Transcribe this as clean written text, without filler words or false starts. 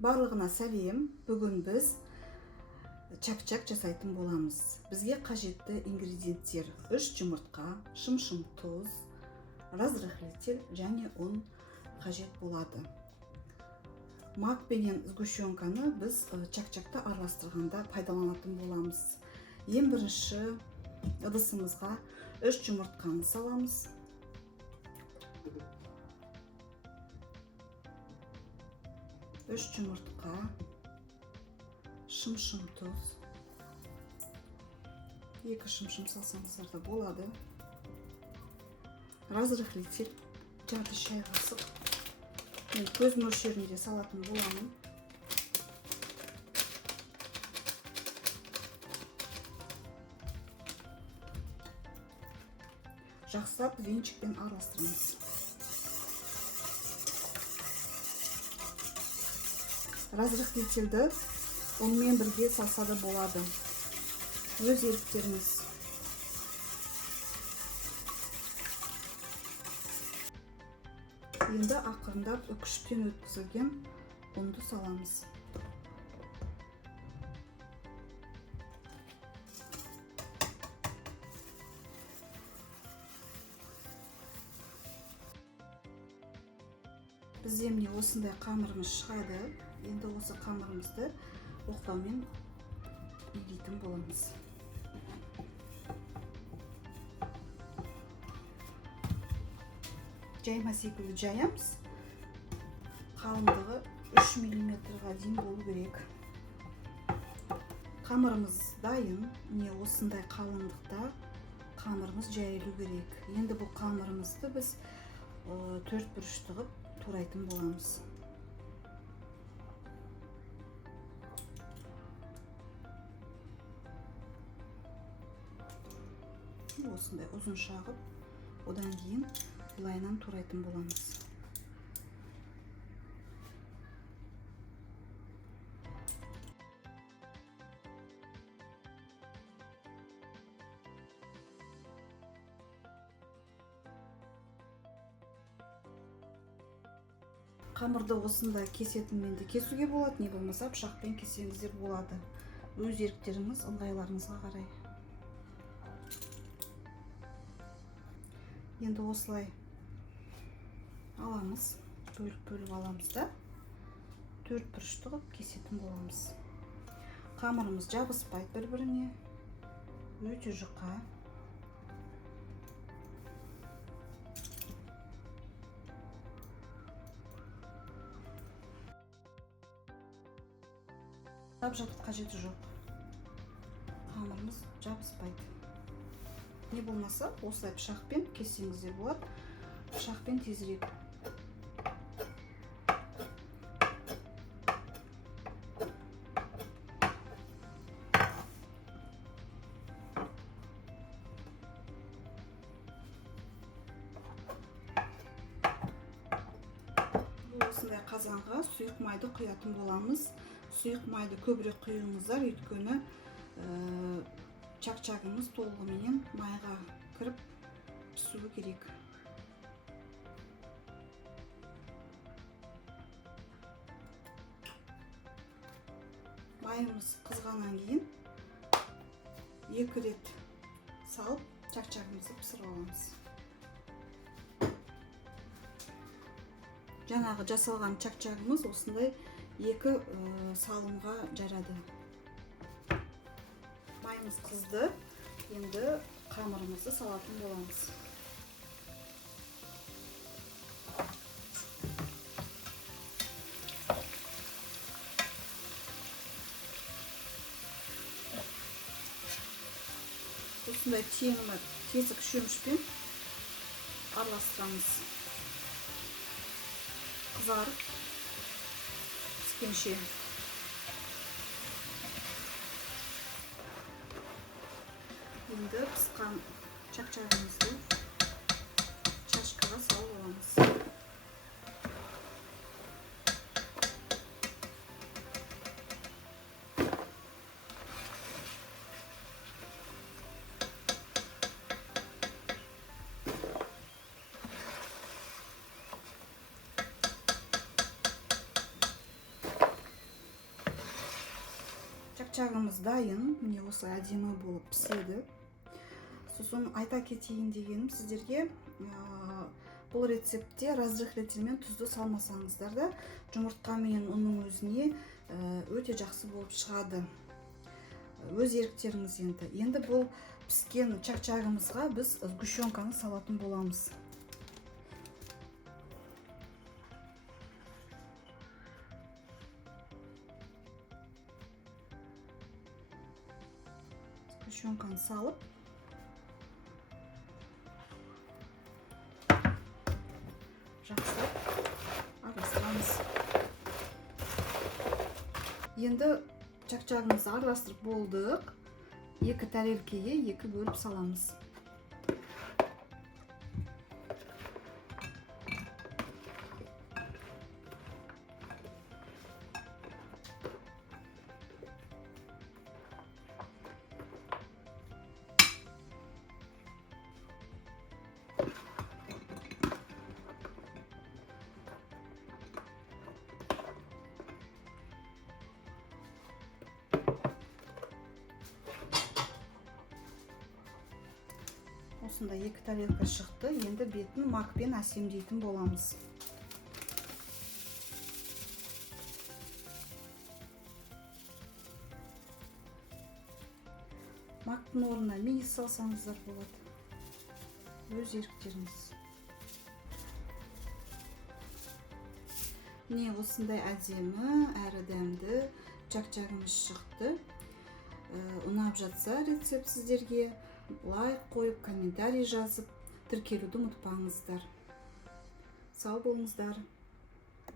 Барлығына сәлем. Бүгін біз чак-чак жасайтын боламыз. Бізге қажетті ингредиенттер: 3 жұмыртқа, шым-шым тұз, разрыхлитель және ұн қажет болады. Мак пенен сгущенканы біз чак-чакта араластырғанда пайдаланатын боламыз. Ең бірінші ыдысымызға 3 жұмыртқаны саламыз. 3 жұмыртқа, шым-шым тұз, 2 шым-шым салсаңыздар да болады. Разрыхлитель жарты шай қасық. Мен көз мөлшерінде салатын боламын. Жақсылап венчикпен араластырамыз. Разрыхлительді онымен бірге салса да болады. Өз еріктеріңіз. Енді ақырындап үкіштен өткізілген ұнды саламыз. Бізде міне осындай қамырымыз шығады. Енді осы қамырымызды оқтаумен илейтін боламыз. Жайма секілді жаямыз. Қалыңдығы 3 мм-ға дейін болу керек. Қамырымыз дайын. Міне осындай қалыңдықта қамырымыз жайылу керек. Енді бұл қамырымызды біз 4 бұрышты қылып турайтын боламыз. Осындай ұзын шағып, одан кейін былайынан турайтын боламыз. Қамырды осында кесетінмен де кесуге болады, не болмаса пышақпен кесеңіздер болады. Өз еріктеріңіз, ыңғайларыңызға қарай. Енді осылай аламыз, бөліп аламыз да 4 бұрышты қылып кесетін боламыз. Қамырымыз жабыспайды бір-біріне, өте жұқа. Жатып қажеті жоқ. Қамырымыз жабыспайды. Не болмаса, осылай пышақпен кессеңіздер болады. Пышақпен тезірек. Осындай қазанға сұйық майды құятын боламыз. Сұйық майды көбірек құйыңыздар, өйткені чак-чагымыз толығымен майға кіріп пісуі керек. Майымыз қызғаннан кейін 2 рет салып чак-чагымызды пісіріп аламыз. Жаңағы жасалған чак-чагымыз осындай 2 салымға жарады. Майымыз қызды. Енді қамырымызды салатын боламыз. Осындай тесік шөмішпен араластырамыз. Қызарып піскенше. Енді пісқан чак-чагымызды чашкаға салып аламыз. чакчагымыз дайын. Міне осылай әдемі болып піседі. Сосын айта кетейін дегенім сіздерге, бұл рецептте разрыхлитель мен тұзды салмасаңыздар да жұмыртқа мен ұнның өзіне өте жақсы болып шығады. Өз еріктеріңіз енді. Енді бұл піскен чакчагымызға біз сгущенканы салатын боламыз. Сгущенканы салып, жақсылап араластырамыз. Енді чакчагымызды араластырып болдық. 2 тәрелкеге 2 бөліп саламыз. Осында 2 тарелка шықты. Енді бетін макпен әсемдейтін боламыз. Мактың орнына мейіз салсаңыздар болады. Өз еріктеріңіз. Міне осындай әдемі, әрі дәмді чакчагымыз шықты. Ұнап жатса рецепт сіздерге лайк қойып, комментарий жазып, тіркелуді ұмытпаңыздар. Сау болыңыздар.